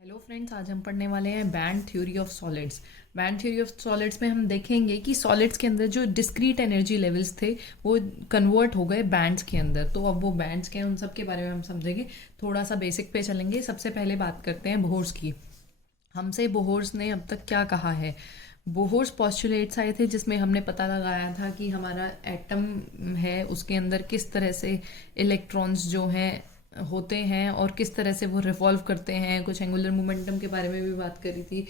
Hello friends, आज हम पढ़ने वाले हैं band theory of solids. Band theory of solids में हम देखेंगे कि सॉलिड्स के अंदर जो डिस्क्रीट एनर्जी लेवल्स थे वो कन्वर्ट हो गए बैंड्स के अंदर। तो अब वो बैंड्स के हैं उन सब के बारे में हम समझेंगे। थोड़ा सा बेसिक पे चलेंगे। सबसे पहले बात करते हैं बोहर्स की। हमसे बोहर्स ने अब तक क्या कहा है। बोहर्स पॉस्टुलेट्स आए थे जिसमें हमने पता लगाया था कि हमारा एटम है उसके अंदर किस तरह से इलेक्ट्रॉन्स जो हैं होते हैं और किस तरह से वो रिवॉल्व करते हैं। कुछ एंगुलर मोमेंटम के बारे में भी बात करी थी,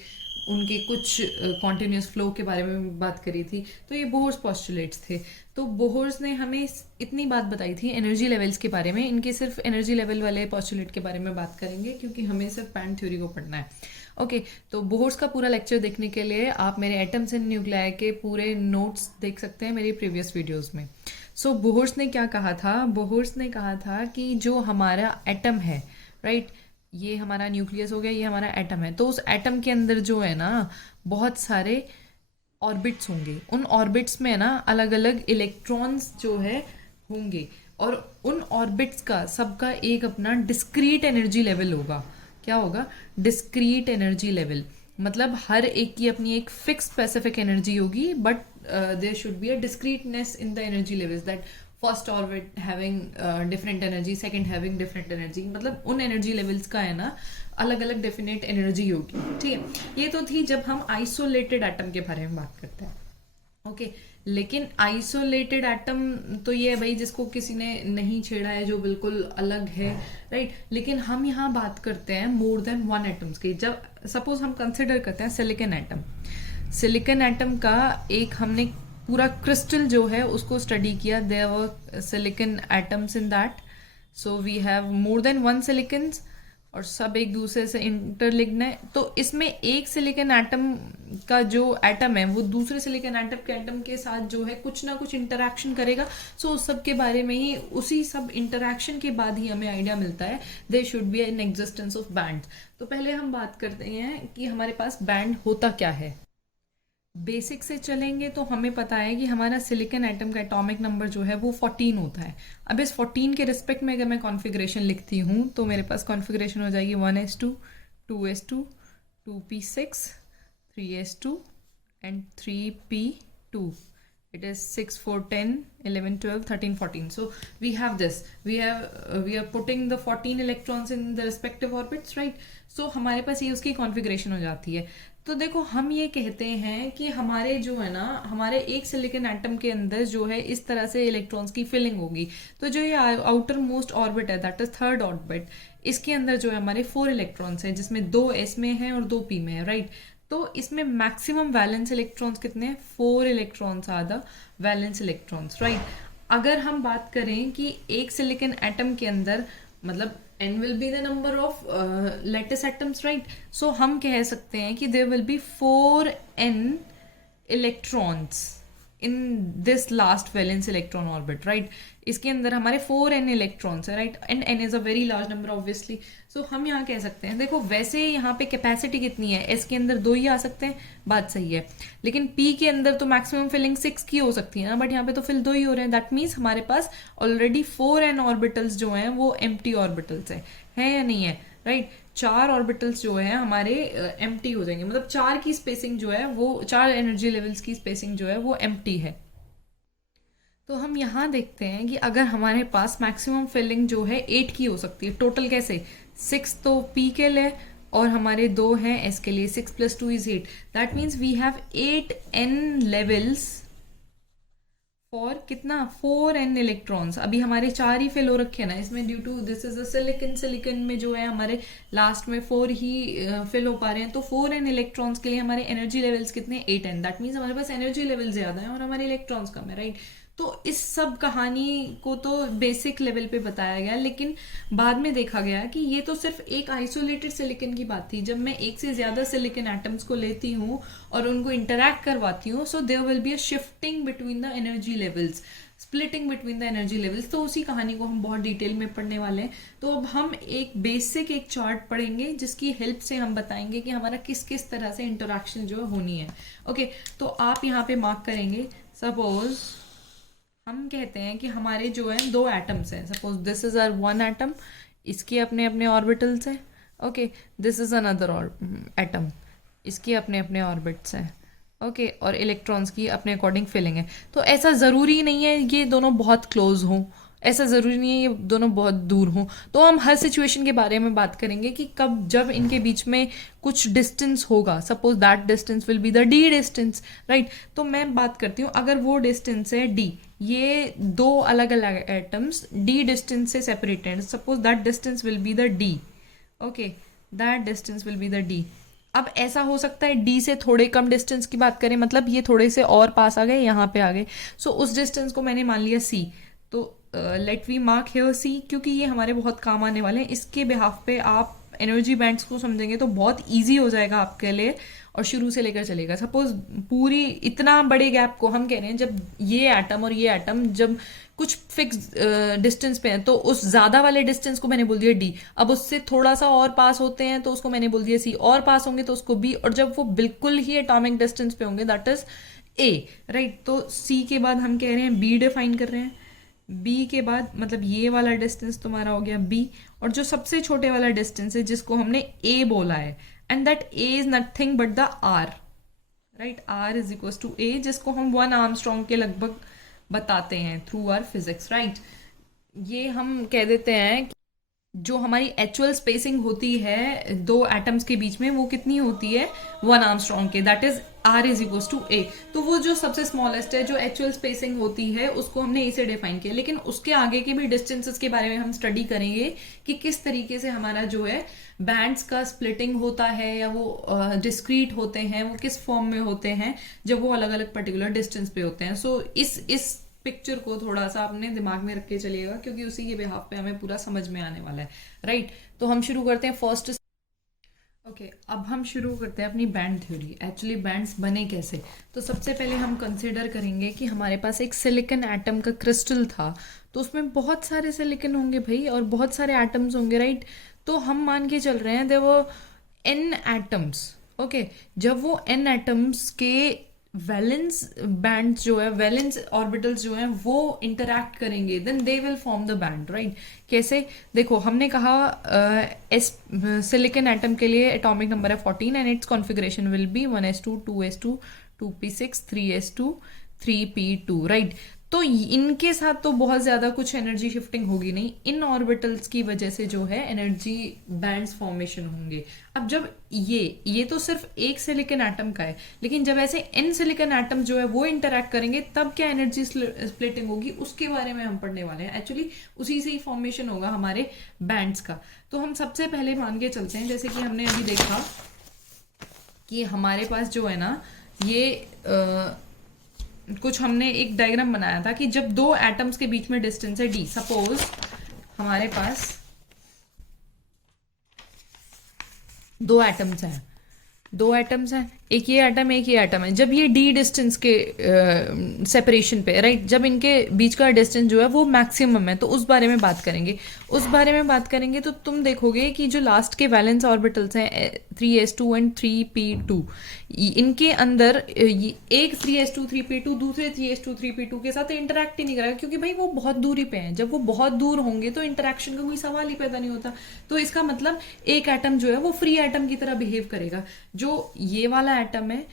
उनके कुछ कॉन्टिन्यूस फ्लो के बारे में भी बात करी थी। तो ये बोहर्स पॉस्टुलेट्स थे। तो बोहर्स ने हमें इतनी बात बताई थी एनर्जी लेवल्स के बारे में। इनके सिर्फ एनर्जी लेवल वाले पॉस्टुलेट के बारे में बात करेंगे क्योंकि हमें सिर्फ बैंड थ्योरी को पढ़ना है। ओके, तो बोहर्स का पूरा लेक्चर देखने के लिए आप मेरे एटम्स एंड न्यूक्लियाई के पूरे नोट्स देख सकते हैं मेरी प्रीवियस वीडियोस में। सो बोहर्स ने क्या कहा था। बोहर्स ने कहा था कि जो हमारा एटम है, राइट, ये हमारा न्यूक्लियस हो गया, ये हमारा एटम है। तो उस एटम के अंदर जो है ना बहुत सारे ऑर्बिट्स होंगे। उन ऑर्बिट्स में ना अलग अलग इलेक्ट्रॉन्स जो है होंगे और उन ऑर्बिट्स का सबका एक अपना डिस्क्रीट एनर्जी लेवल होगा। क्या होगा? Discrete energy level. मतलब हर एक की अपनी एक फिक्स स्पेसिफिक एनर्जी होगी, but there should be a discreteness in the energy levels, that first orbit having different energy, second having different energy. मतलब उन एनर्जी लेवल्स का है ना अलग अलग डेफिनेट एनर्जी होगी। ठीक है, ये तो थी जब हम आइसोलेटेड एटम के बारे में बात करते हैं। ओके, लेकिन आइसोलेटेड एटम तो ये है भाई जिसको किसी ने नहीं छेड़ा है, जो बिल्कुल अलग है, राइट। लेकिन हम यहाँ बात करते हैं मोर देन वन एटम्स की। जब सपोज हम कंसिडर करते हैं सिलिकॉन एटम। सिलिकॉन एटम का एक हमने पूरा क्रिस्टल जो है उसको स्टडी किया। There were silicon atoms in that. So we have more than one silicons और सब एक दूसरे से इंटरलिंक्ड है। तो इसमें एक सिलिकॉन एटम का जो एटम है वो दूसरे सिलिकॉन एटम के एटम के साथ जो है कुछ ना कुछ इंटरेक्शन करेगा। सो उस सब के बारे में ही, उसी सब इंटरेक्शन के बाद ही हमें आइडिया मिलता है there should be an existence of band. तो पहले हम बात करते हैं कि हमारे पास बैंड होता क्या है। बेसिक से चलेंगे तो हमें पता है कि हमारा सिलिकॉन एटम का एटॉमिक नंबर जो है वो 14 होता है। अब इस 14 के रिस्पेक्ट में अगर मैं कॉन्फ़िगरेशन लिखती हूँ तो मेरे पास कॉन्फ़िगरेशन हो जाएगी 1s2, 2s2, 2p6, 3s2 and 3p2. It is 6, 4, 10, 11, 12, 13, 14. So we have this. We are putting the 14 electrons in the respective orbits, right? So हमारे पास ये उसकी कॉन्फ़िगरेशन हो जाती है। तो देखो हम ये कहते हैं कि हमारे जो है ना हमारे एक सिलिकॉन एटम के अंदर जो है इस तरह से इलेक्ट्रॉन्स की फिलिंग होगी। तो जो ये आउटर मोस्ट ऑर्बिट है दैट इज थर्ड ऑर्बिट, इसके अंदर जो है हमारे 4 इलेक्ट्रॉन्स हैं जिसमें 2 s में है और 2 p में है, राइट। तो इसमें मैक्सिमम वैलेंस इलेक्ट्रॉन्स कितने हैं? 4 electrons are the valence electrons, right. अगर हम बात करें कि एक सिलिकॉन एटम के अंदर मतलब n will be the number of lattice atoms, right? So हम कह सकते हैं कि there will be 4n electrons in this last valence electron orbit, right? इसके अंदर हमारे 4n इलेक्ट्रॉन्स है, right, and n is a very large number obviously. So हम यहाँ कह सकते हैं, देखो वैसे यहाँ पे कैपेसिटी कितनी है, s के अंदर 2 ही आ सकते हैं, बात सही है। लेकिन p के अंदर तो मैक्सिमम फिलिंग 6 की हो सकती है ना, बट यहाँ पे तो फिल 2 ही हो रहे हैं। दैट मीन्स हमारे पास ऑलरेडी 4n ऑर्बिटल्स जो हैं वो एम्प्टी ऑर्बिटल्स है या नहीं है, राइट। 4 ऑर्बिटल्स जो है हमारे एम्प्टी हो जाएंगे, मतलब 4 की स्पेसिंग जो है वो 4 एनर्जी लेवल्स की स्पेसिंग जो है वो एम्प्टी है। तो हम यहाँ देखते हैं कि अगर हमारे पास मैक्सिमम फिलिंग जो है 8 की हो सकती है, टोटल कैसे? 6 तो p के लिए और हमारे 2 हैं s के लिए, 6 + 2 = 8। That means we have 8n levels for कितना? 4n electrons. अभी हमारे 4 ही फिल हो रखे हैं ना इसमें, due to this is a silicon. Silicon में जो है हमारे लास्ट में 4 ही फिल हो पा रहे हैं। तो 4n इलेक्ट्रॉन्स के लिए हमारे एनर्जी लेवल्स कितने? 8n। दैट मीन्स हमारे पास एनर्जी लेवल ज्यादा है और हमारे इलेक्ट्रॉन्स कम है, राइट। तो इस सब कहानी को तो बेसिक लेवल पे बताया गया, लेकिन बाद में देखा गया कि ये तो सिर्फ एक आइसोलेटेड सिलिकॉन की बात थी। जब मैं एक से ज्यादा सिलिकॉन एटम्स को लेती हूँ और उनको इंटरैक्ट करवाती हूँ, so there will be a shifting between the energy levels, splitting between the energy levels. तो उसी कहानी को हम बहुत डिटेल में पढ़ने वाले हैं। तो अब हम एक बेसिक एक चार्ट पढ़ेंगे जिसकी हेल्प से हम बताएंगे कि हमारा किस किस तरह से इंटरैक्शन जो है होनी है। ओके, तो आप यहाँ पे मार्क करेंगे। सपोज हम कहते हैं कि हमारे जो है 2 एटम्स हैं। Suppose this is R 1 atom, इसके अपने अपने ऑर्बिटल्स हैं। Okay, this is another atom, इसके अपने अपने ऑर्बिट्स हैं। ओके, और इलेक्ट्रॉन्स की अपने अकॉर्डिंग फिलिंग है। तो ऐसा ज़रूरी नहीं है ये दोनों बहुत क्लोज हों, ऐसा ज़रूरी नहीं है ये दोनों बहुत दूर हों। तो हम हर सिचुएशन के बारे में बात करेंगे कि कब जब इनके बीच में कुछ डिस्टेंस होगा, suppose that distance will be the D distance, right. तो मैं बात करती हूँ, अगर वो डिस्टेंस है डी, ये दो अलग अलग एटम्स डी डिस्टेंस से separated, suppose that distance will be the D. Okay, that distance will be the D. अब ऐसा हो सकता है डी से थोड़े कम डिस्टेंस की बात करें, मतलब ये थोड़े से और पास आ गए, यहाँ पे आ गए। सो उस डिस्टेंस को मैंने मान लिया सी। तो लेट वी मार्क हियर सी, क्योंकि ये हमारे बहुत काम आने वाले हैं। इसके बिहाफ पे आप एनर्जी बैंड्स को समझेंगे तो बहुत ईजी हो जाएगा आपके लिए, और शुरू से लेकर चलेगा। सपोज पूरी इतना बड़े गैप को हम कह रहे हैं, जब ये एटम और ये एटम जब कुछ फिक्स डिस्टेंस पे हैं तो उस ज़्यादा वाले डिस्टेंस को मैंने बोल दिया डी। अब उससे थोड़ा सा और पास होते हैं तो उसको मैंने बोल दिया सी, और पास होंगे तो उसको बी, और जब वो बिल्कुल ही एटॉमिक डिस्टेंस पे होंगे दैट इज ए, राइट। तो सी के बाद हम कह रहे हैं बी डिफाइन कर रहे हैं। बी के बाद मतलब ये वाला डिस्टेंस तुम्हारा हो गया बी, और जो सबसे छोटे वाला डिस्टेंस है जिसको हमने ए बोला है, and that A is nothing but the R, right. R is equal to A, जिसको हम 1 आर्मस्ट्रॉन्ग के लगभग बताते हैं थ्रू आर फिजिक्स, राइट। ये हम कह देते हैं कि जो हमारी एक्चुअल स्पेसिंग होती है दो एटम्स के बीच में, वो कितनी होती है 1 आर्मस्ट्रॉन्ग के, that is R is equal to A. तो वो जो सबसे स्मॉलेस्ट है, जो एक्चुअल स्पेसिंग होती है, उसको हमने ए से डिफाइन किया। लेकिन उसके आगे के भी डिस्टेंसेस के बारे में हम स्टडी करेंगे कि किस तरीके से हमारा जो है बैंड्स का स्प्लिटिंग होता है, या वो डिस्क्रीट होते हैं, वो किस फॉर्म में होते हैं जब वो अलग अलग पर्टिकुलर डिस्टेंस पे होते हैं। सो इस पिक्चर को थोड़ा सा अपने दिमाग में रख के चलिएगा, क्योंकि उसी के बिहाफ पे हमें पूरा समझ में आने वाला है, राइट। तो हम शुरू करते हैं फर्स्ट। ओके, अब हम शुरू करते हैं अपनी बैंड थ्योरी। एक्चुअली बैंड्स बने कैसे, तो सबसे पहले हम कंसिडर करेंगे कि हमारे पास एक सिलिकॉन एटम का क्रिस्टल था, तो उसमें बहुत सारे सिलिकॉन होंगे भाई, और बहुत सारे एटम्स होंगे, राइट। तो हम मान के चल रहे हैं there were n atoms. Okay, जब वो एन एटम्स के वैलेंस बैंड जो है, वैलेंस ऑर्बिटल्स जो हैं वो इंटरैक्ट करेंगे, then they will form the band, right. कैसे, देखो हमने कहा सिलिकॉन एटम के लिए एटॉमिक नंबर है 14 and it's configuration will be 1s2 2s2 2p6 3s2 3p2, right. तो इनके साथ तो बहुत ज़्यादा कुछ एनर्जी शिफ्टिंग होगी नहीं, इन ऑर्बिटल्स की वजह से जो है एनर्जी बैंड्स फॉर्मेशन होंगे। अब जब ये तो सिर्फ एक सिलिकॉन एटम का है, लेकिन जब ऐसे एन सिलिकॉन एटम जो है वो इंटरैक्ट करेंगे तब क्या एनर्जी स्प्लिटिंग होगी, उसके बारे में हम पढ़ने वाले हैं। एक्चुअली उसी से ही फॉर्मेशन होगा हमारे बैंड्स का। तो हम सबसे पहले मान के चलते हैं, जैसे कि हमने अभी देखा कि हमारे पास जो है ना, ये कुछ हमने एक डायग्राम बनाया था कि जब दो एटम्स के बीच में डिस्टेंस है डी, सपोज हमारे पास दो एटम्स हैं, एक ये एटम एक ये एटम है। जब ये डी डिस्टेंस के सेपरेशन पे, राइट, जब इनके बीच का डिस्टेंस जो है वो मैक्सिमम है, तो उस बारे में बात करेंगे। तो तुम देखोगे कि जो लास्ट के वैलेंस ऑर्बिटल्स हैं 3s2 एंड 3p2, इनके अंदर एक 3s2 3p2 दूसरे 3s2 3p2 के साथ इंटरेक्ट ही नहीं करेगा, क्योंकि भाई वो बहुत दूरी पे हैं। जब वो बहुत दूर होंगे तो इंटरेक्शन का कोई सवाल ही पैदा नहीं होता। तो इसका मतलब एक एटम जो है वो फ्री एटम की तरह बिहेव करेगा। जो ये वाला एटम है,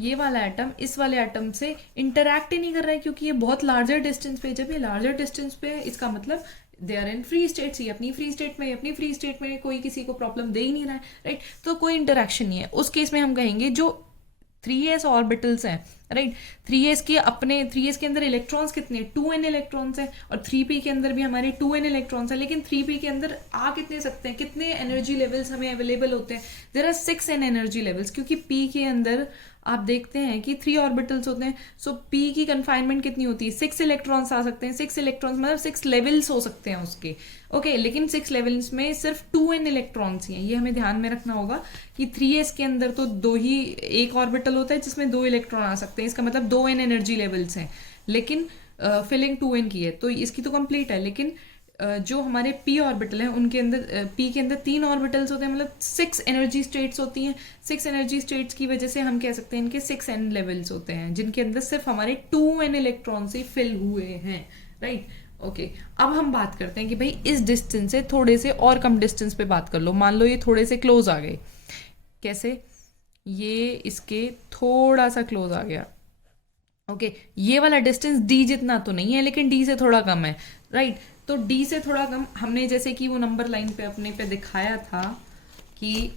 ये वाला एटम इस वाले एटम से इंटरैक्ट ही नहीं कर रहा है, क्योंकि ये बहुत लार्जर डिस्टेंस पे है। जब ये लार्जर डिस्टेंस पे है, इसका मतलब they are in free state. ये अपनी फ्री स्टेट में कोई किसी को प्रॉब्लम दे ही नहीं रहा है, राइट। तो कोई इंटरेक्शन नहीं है। उस केस में हम कहेंगे जो 3s ऑर्बिटल्स हैं, राइट, 3s के अंदर इलेक्ट्रॉन्स कितने, 2n इलेक्ट्रॉन्स हैं, और 3p के अंदर भी हमारे 2n इलेक्ट्रॉन्स हैं। लेकिन 3p के अंदर आ कितने सकते हैं, कितने एनर्जी लेवल्स हमें अवेलेबल होते हैं, there are 6n energy levels, क्योंकि p के अंदर आप देखते हैं कि 3 ऑर्बिटल्स होते हैं। सो p की कन्फाइनमेंट कितनी होती है, 6 इलेक्ट्रॉन्स आ सकते हैं। 6 इलेक्ट्रॉन्स मतलब 6 लेवल्स हो सकते हैं उसके, ओके। लेकिन 6 लेवल्स में सिर्फ 2n इलेक्ट्रॉन्स ही हैं, ये हमें ध्यान में रखना होगा कि 3s के अंदर तो एक ऑर्बिटल होता है जिसमें 2 इलेक्ट्रॉन आ सकते हैं, इसका मतलब 2n एनर्जी लेवल्स हैं। लेकिन फिलिंग 2n की है, तो इसकी तो कंप्लीट है। लेकिन जो हमारे p ऑर्बिटल हैं उनके अंदर p के अंदर 3 ऑर्बिटल्स होते हैं, मतलब 6 एनर्जी स्टेट्स होती हैं। 6 एनर्जी स्टेट्स की वजह से हम कह सकते हैं इनके 6n लेवल्स होते हैं, जिनके अंदर सिर्फ हमारे 2n इलेक्ट्रॉन से फिल हुए हैं, राइट। ओके, अब हम बात करते हैं कि भाई इस डिस्टेंस से थोड़े से और कम डिस्टेंस पे बात कर लो, मान लो ये थोड़े से क्लोज आ गए। कैसे? ये इसके थोड़ा सा क्लोज आ गया। ओके, ये वाला डिस्टेंस डी जितना तो नहीं है लेकिन डी से थोड़ा कम है, राइट? तो डी से थोड़ा कम, हमने जैसे कि वो नंबर लाइन पे अपने पे दिखाया था कि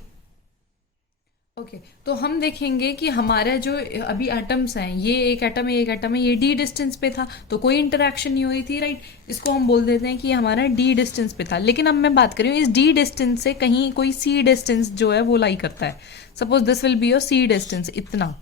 ओके, तो हम देखेंगे कि हमारा जो अभी एटम्स हैं, ये एक एटम है, एक एटम है, ये डी डिस्टेंस पे था तो कोई इंटरेक्शन नहीं हुई थी, राइट? इसको हम बोल देते हैं कि हमारा डी डिस्टेंस पे था। लेकिन अब मैं बात कर रही हूँ इस डी डिस्टेंस से कहीं कोई सी डिस्टेंस जो है वो लाई करता है। Suppose this will be your c distance, इतना,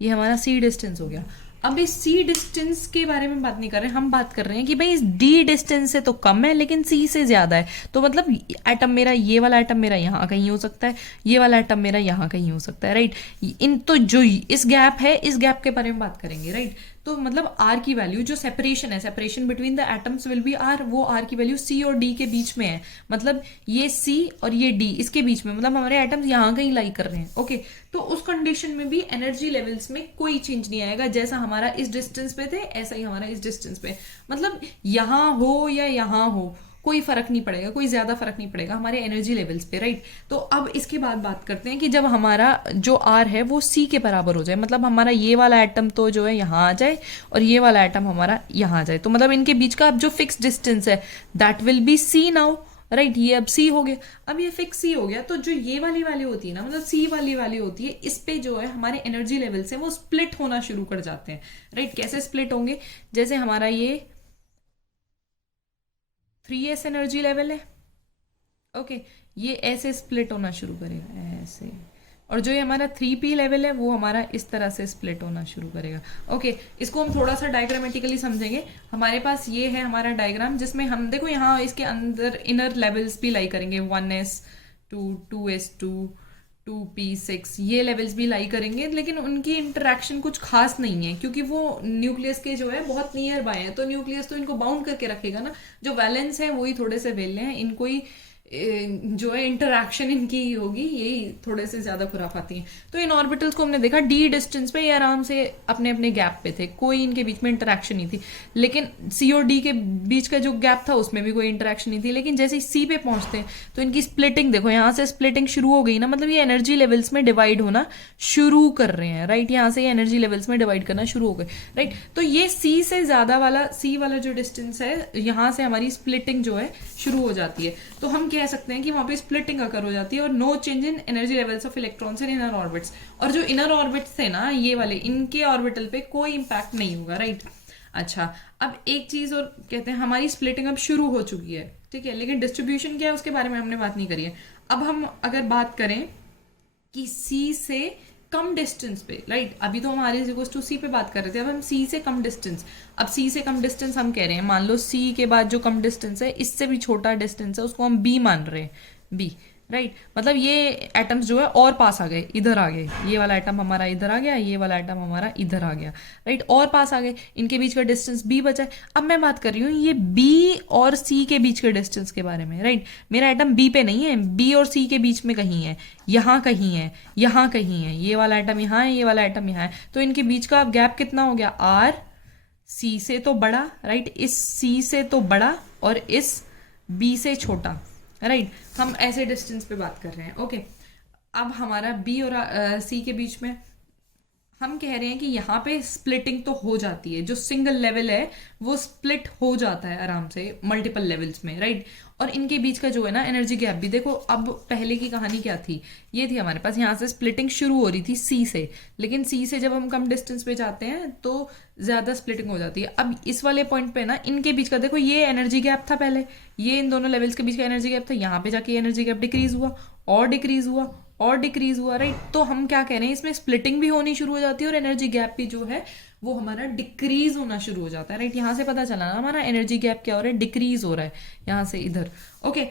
ये हमारा सी डिस्टेंस हो गया। अब इस सी डिस्टेंस के बारे में बात नहीं कर रहे, हम बात कर रहे हैं कि भाई इस डी डिस्टेंस से तो कम है लेकिन सी से ज्यादा है। तो मतलब एटम मेरा, ये वाला एटम मेरा यहाँ कहीं हो सकता है, ये वाला एटम मेरा यहाँ कहीं हो सकता है, राइट? इन तो जो इस गैप है, इस गैप के बारे में बात करेंगे, राइट? तो मतलब आर की वैल्यू, जो सेपरेशन है, separation between the atoms will be r, वो आर की वैल्यू सी और डी के बीच में है। मतलब ये सी और ये डी इसके बीच में, मतलब हमारे एटम्स यहाँ कहीं लाई कर रहे हैं। ओके, तो उस कंडीशन में भी एनर्जी लेवल्स में कोई चेंज नहीं आएगा। जैसा हमारा इस डिस्टेंस पे थे ऐसा ही हमारा इस डिस्टेंस पे, मतलब यहाँ हो या यहाँ हो कोई फर्क नहीं पड़ेगा, कोई ज्यादा फर्क नहीं पड़ेगा हमारे एनर्जी लेवल्स पे, राइट? तो अब इसके बाद बात करते हैं कि जब हमारा जो आर है वो सी के बराबर हो जाए, मतलब हमारा ये वाला एटम तो जो है यहाँ आ जाए और ये वाला एटम हमारा यहाँ आ जाए, तो मतलब इनके बीच का अब जो फिक्स डिस्टेंस है that will be c now, right? ये अब सी हो गया। अब ये फिक्स सी हो गया तो जो ये वाली वैल्यू होती है ना, मतलब सी वाली वैल्यू होती है, इस पे जो है हमारे एनर्जी लेवल्स हैं वो स्प्लिट होना शुरू कर जाते हैं, राइट? कैसे स्प्लिट होंगे? जैसे हमारा ये 3s एनर्जी लेवल है, ओके, ये ऐसे स्प्लिट होना शुरू करेगा, ऐसे। और जो ये हमारा 3p लेवल है वो हमारा इस तरह से स्प्लिट होना शुरू करेगा। ओके, इसको हम थोड़ा सा डायग्रामेटिकली समझेंगे। हमारे पास ये है हमारा डायग्राम, जिसमें हम देखो यहाँ इसके अंदर इनर लेवल्स भी लाई करेंगे, 1s2, 2s2, 2p6, ये लेवल्स भी लाई करेंगे, लेकिन उनकी इंटरेक्शन कुछ खास नहीं है क्योंकि वो न्यूक्लियस के जो है बहुत नियर बाय है, तो न्यूक्लियस तो इनको बाउंड करके रखेगा ना। जो वैलेंस है वही थोड़े से वेले हैं, इनको ही जो है इंटरेक्शन इनकी ही होगी, यही थोड़े से ज्यादा खुराफाती हैं। तो इन ऑर्बिटल्स को हमने देखा डी डिस्टेंस पे ये आराम से अपने अपने गैप पे थे, कोई इनके बीच में इंटरेक्शन नहीं थी। लेकिन सी और डी के बीच का जो गैप था उसमें भी कोई इंटरेक्शन नहीं थी। लेकिन जैसे ही सी पे पहुंचते हैं तो इनकी स्प्लिटिंग देखो, यहाँ से स्प्लिटिंग शुरू हो गई ना, मतलब ये एनर्जी लेवल्स में डिवाइड होना शुरू कर रहे हैं, राइट? यहाँ से ये एनर्जी लेवल्स में डिवाइड करना शुरू हो गए, राइट? तो ये सी से ज्यादा वाला, सी वाला जो डिस्टेंस है, यहाँ से हमारी स्प्लिटिंग जो है शुरू हो जाती है। तो हम कह सकते हैं कि वहां पे स्प्लिटिंग अकर हो जाती है और no change in energy levels of electrons in inner orbits. और जो इनर ऑर्बिट्स थे ना ये वाले, इनके ऑर्बिटल पे कोई इंपैक्ट नहीं होगा, राइट? अच्छा, अब एक चीज और कहते हैं, हमारी स्प्लिटिंग अब शुरू हो चुकी है, ठीक है, लेकिन डिस्ट्रीब्यूशन क्या है उसके बारे में हमने बात नहीं करी है। अब हम अगर बात करें कि सी से कम डिस्टेंस पे, राइट? अभी तो हम आर इज इक्वल टू सी पे बात कर रहे थे, अब हम सी से कम डिस्टेंस, अब सी से कम डिस्टेंस हम कह रहे हैं, मान लो सी के बाद जो कम डिस्टेंस है, इससे भी छोटा डिस्टेंस है, उसको हम बी मान रहे हैं, बी, राइट? मतलब ये एटम्स जो है और पास आ गए, इधर आ गए, ये वाला एटम हमारा इधर आ गया, ये वाला एटम हमारा इधर आ गया, राइट? और पास आ गए, इनके बीच का डिस्टेंस बी बचा है। अब मैं बात कर रही हूँ ये बी और सी के बीच के डिस्टेंस के बारे में, राइट? मेरा एटम बी पे नहीं है, बी और सी के बीच में कहीं है, यहाँ कहीं है, यहाँ कहीं है, ये वाला एटम यहाँ है, ये वाला एटम यहाँ है, तो इनके बीच का गैप कितना हो गया? आर सी से तो बड़ा, राइट? इस सी से तो बड़ा और इस बी से छोटा, राइट? हम ऐसे डिस्टेंस पे बात कर रहे हैं, ओके? अब हमारा बी और सी के बीच में हम कह रहे हैं कि यहाँ पे स्प्लिटिंग तो हो जाती है, जो सिंगल लेवल है वो स्प्लिट हो जाता है आराम से मल्टीपल लेवल्स में, राइट? और इनके बीच का जो है ना एनर्जी गैप भी देखो, अब पहले की कहानी क्या थी, ये थी हमारे पास यहाँ से स्प्लिटिंग शुरू हो रही थी सी से, लेकिन सी से जब हम कम डिस्टेंस पे जाते हैं तो ज्यादा स्प्लिटिंग हो जाती है। अब इस वाले पॉइंट पे ना इनके बीच का देखो, ये एनर्जी गैप था पहले, ये इन दोनों लेवल्स के बीच का एनर्जी गैप था, यहाँ पे जाके एनर्जी गैप डिक्रीज हुआ और डिक्रीज हुआ और डिक्रीज हुआ, राइट? तो हम क्या कह रहे हैं, इसमें स्प्लिटिंग भी होनी शुरू हो जाती है और एनर्जी गैप भी जो है वो हमारा डिक्रीज होना शुरू हो जाता है, राइट? यहाँ से पता चला ना हमारा एनर्जी गैप क्या हो रहा है, डिक्रीज हो रहा है यहाँ से इधर, ओके?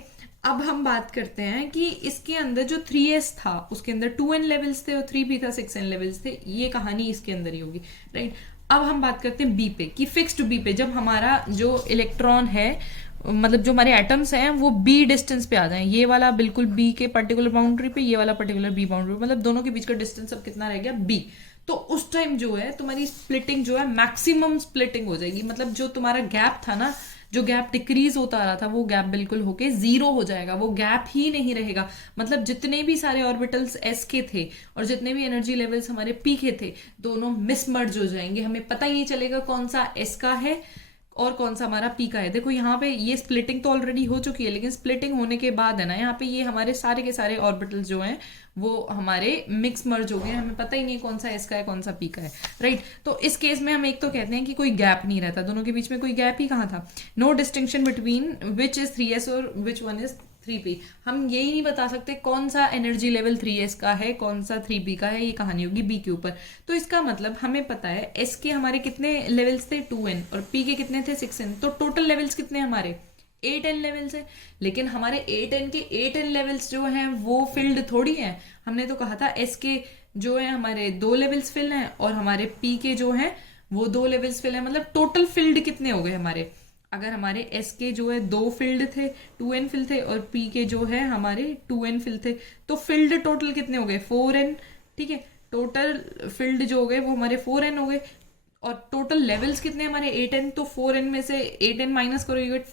अब हम बात करते हैं कि इसके अंदर जो 3s था उसके अंदर 2n लेवल्स थे और 3p था 6n लेवल्स थे, ये कहानी इसके अंदर ही होगी, राइट? अब हम बात करते हैं बी पे, कि फिक्स्ड बी पे जब हमारा जो इलेक्ट्रॉन है, मतलब जो हमारे एटम्स हैं वो बी डिस्टेंस पे आ जाएं, ये वाला बिल्कुल बी के पर्टिकुलर बाउंड्री पे, ये वाला पर्टिकुलर बी बाउंड्री पे, मतलब दोनों के बीच का डिस्टेंस अब कितना रह गया? बी। तो उस टाइम जो है तुम्हारी स्प्लिटिंग जो है मैक्सिमम स्प्लिटिंग हो जाएगी, मतलब जो तुम्हारा गैप था ना जो गैप डिक्रीज होता आ रहा था वो गैप बिल्कुल होके जीरो हो जाएगा, वो गैप ही नहीं रहेगा। मतलब जितने भी सारे ऑर्बिटल्स एस के थे और जितने भी एनर्जी लेवल्स हमारे पी के थे, दोनों मिसमर्ज हो जाएंगे, हमें पता ही नहीं चलेगा कौन सा एस का है और कौन सा हमारा पी का है। देखो यहाँ पे ये स्प्लिटिंग तो ऑलरेडी हो चुकी है, लेकिन स्प्लिटिंग होने के बाद है ना, यहाँ पे ये हमारे सारे के सारे ऑर्बिटल्स जो हैं वो हमारे मिक्स मर्ज हो गए, हमें पता ही नहीं कौन सा एस का है कौन सा पी का है, राइट। तो इस केस में हम एक तो कहते हैं कि कोई गैप नहीं रहता, दोनों के बीच में कोई गैप ही कहाँ था। No distinction between which is 3s और विच वन इज 3p। हम यही नहीं बता सकते कौन सा एनर्जी लेवल 3s का है कौन सा 3p का है, ये कहानी होगी b के ऊपर। तो इसका मतलब हमें पता है s के हमारे कितने लेवल्स थे 2n और p के कितने थे 6n, तो टोटल लेवल्स कितने हमारे 8n लेवल्स है। लेकिन हमारे 8n के 8n लेवल्स जो हैं वो फिल्ड थोड़ी हैं, हमने तो कहा था s के जो है हमारे 2 लेवल्स फिल हैं और हमारे p के जो हैं वो 2 लेवल्स फिल हैं। मतलब टोटल फिल्ड कितने हो गए हमारे, अगर हमारे एस के जो है 2 फील्ड थे 2n फिल थे और पी के जो है हमारे 2n फिल थे, तो फील्ड टोटल कितने हो गए 4n, ठीक है। टोटल फील्ड जो हो गए वो हमारे 4n हो गए और टोटल लेवल्स कितने हमारे 8n, तो 4n में से 8n माइनस करो यू गेट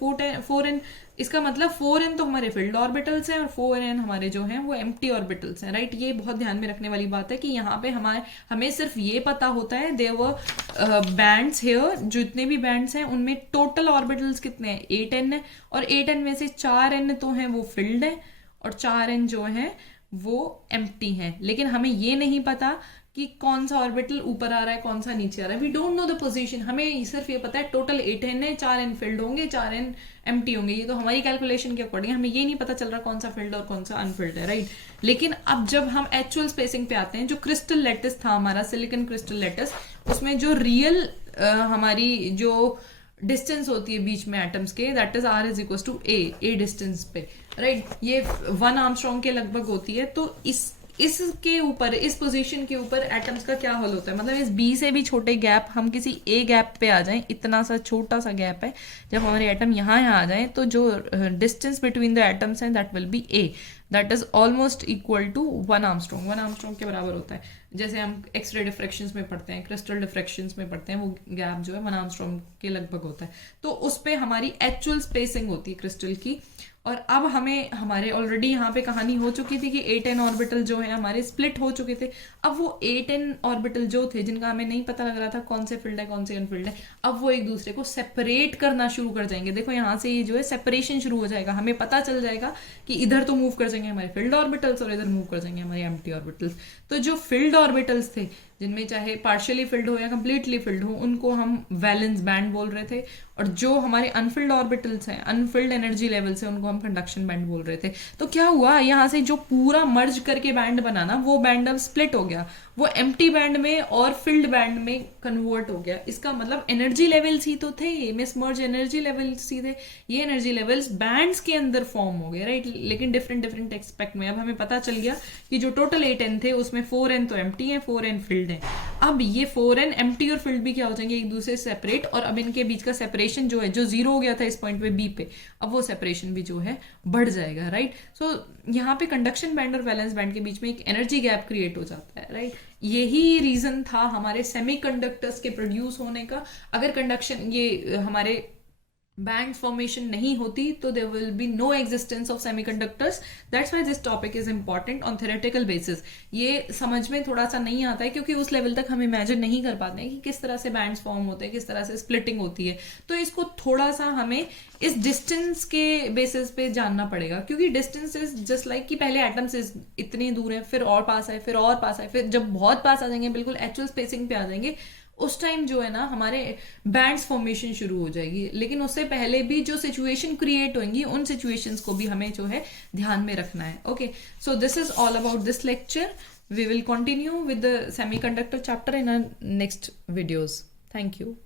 4n। इसका मतलब 4n तो हमारे फील्ड ऑर्बिटल्स हैं और 4n हमारे जो हैं वो एम्प्टी ऑर्बिटल्स हैं, राइट। ये बहुत ध्यान में रखने वाली बात है कि यहाँ पे हमें सिर्फ ये पता होता है देयर वर बैंड्स हियर, जितने भी बैंड्स हैं उनमें टोटल ऑर्बिटल्स कितने हैं 8n है और 8n में से 4n तो हैं वो फील्ड है और 4n जो है वो एम्प्टी हैं। लेकिन हमें ये नहीं पता कि कौन सा ऑर्बिटल ऊपर आ रहा है कौन सा नीचे आ रहा है, we don't know the position. हमें सिर्फ ये पता है टोटल 8n है, 4n फील्ड होंगे 4n एम्प्टी होंगे, ये तो हमारी कैलकुलेशन के अकॉर्डिंग, हमें ये नहीं पता चल रहा कौन सा फील्ड और कौन सा अनफिल्ड है, राइट। लेकिन अब जब हम एक्चुअल स्पेसिंग पे आते हैं, जो क्रिस्टल लेटिस था हमारा सिलिकॉन क्रिस्टल लेटिस, उसमें जो रियल हमारी जो डिस्टेंस होती है बीच में एटम्स के, that is r is equal to a distance पे, राइट। ये 1 आर्मस्ट्रॉन्ग के लगभग होती है। तो इसके ऊपर, इस पोजीशन के ऊपर एटम्स का क्या हॉल होता है, मतलब इस बी से भी छोटे गैप हम किसी ए गैप पे आ जाएं, इतना सा छोटा सा गैप है, जब हमारे एटम यहाँ आ जाएं तो जो डिस्टेंस बिटवीन द एटम्स हैं that will be a, that is almost equal to 1 Armstrong. 1 Armstrong के बराबर होता है। जैसे हम एक्सरे डिफ्रैक्शंस में पढ़ते हैं, क्रिस्टल डिफ्रैक्शंस में पढ़ते हैं, वो गैप जो है 1 आर्मस्ट्रॉन्ग के लगभग होता है। तो उस पर हमारी एक्चुअल स्पेसिंग होती है क्रिस्टल की। और अब हमें हमारे ऑलरेडी यहाँ पे कहानी हो चुकी थी कि 8n ऑर्बिटल जो है हमारे स्प्लिट हो चुके थे। अब वो 8n ऑर्बिटल जो थे जिनका हमें नहीं पता लग रहा था कौन से फील्ड है कौन से अनफील्ड है, अब वो एक दूसरे को सेपरेट करना शुरू कर जाएंगे। देखो यहाँ से ये जो है सेपरेशन शुरू हो जाएगा, हमें पता चल जाएगा कि इधर तो मूव कर जाएंगे हमारे फील्ड ऑर्बिटल्स और इधर मूव कर जाएंगे हमारे एम्प्टी ऑर्बिटल्स। तो जो फील्ड ऑर्बिटल्स थे जिनमें चाहे पार्शियली फिल्ड हो या कंप्लीटली फिल्ड हो, उनको हम वैलेंस बैंड बोल रहे थे, और जो हमारे अनफिल्ड ऑर्बिटल्स हैं, अनफिल्ड एनर्जी लेवल्स हैं, उनको हम कंडक्शन बैंड बोल रहे थे। तो क्या हुआ, यहाँ से जो पूरा मर्ज करके बैंड बनाना, वो बैंड अब स्प्लिट हो गया, वो एम्प्टी बैंड में और फिल्ड बैंड में कन्वर्ट हो गया। इसका मतलब एनर्जी लेवल्स ही तो थे, मिसमर्ज एनर्जी लेवल्स ही थे, ये एनर्जी लेवल्स बैंड्स के अंदर फॉर्म हो गए, राइट। लेकिन डिफरेंट डिफरेंट एक्सपेक्ट में। अब हमें पता चल गया कि जो टोटल 8n थे उसमें 4n तो एम्प्टी है, 4n फिल्ड है। अब ये 4n एम्प्टी और फिल्ड भी क्या हो जाएंगे एक दूसरे से सेपरेट, और अब इनके बीच का सेपरेशन जो है, जो जीरो हो गया था इस पॉइंट पे बी पे, अब वो सेपरेशन भी जो है बढ़ जाएगा, राइट। सो यहाँ पे कंडक्शन बैंड और वैलेंस बैंड के बीच में एक एनर्जी गैप क्रिएट हो जाता है, राइट। यही रीजन था हमारे सेमीकंडक्टर्स के प्रोड्यूस होने का। अगर कंडक्शन ये हमारे बैंड फॉर्मेशन नहीं होती तो there will be no existence of semiconductors. That's why this topic is important on theoretical basis. ये समझ में थोड़ा सा नहीं आता है क्योंकि उस लेवल तक हम इमेजिन नहीं कर पाते हैं कि किस तरह से बैंड्स फॉर्म होते हैं, किस तरह से स्प्लिटिंग होती है। तो इसको थोड़ा सा हमें इस डिस्टेंस के बेसिस पे जानना पड़ेगा, क्योंकि डिस्टेंस इज जस्ट लाइक कि पहले एटम्स इतनी दूर है, फिर और पास आए, फिर और पास आए, फिर जब बहुत पास आ जाएंगे, बिल्कुल एक्चुअल स्पेसिंग पे आ जाएंगे, उस टाइम जो है ना हमारे बैंड्स फॉर्मेशन शुरू हो जाएगी। लेकिन उससे पहले भी जो सिचुएशन क्रिएट होंगी, उन सिचुएशंस को भी हमें जो है ध्यान में रखना है। Okay, so this is all about this lecture. We will continue with the semiconductor chapter in our next videos. Thank you.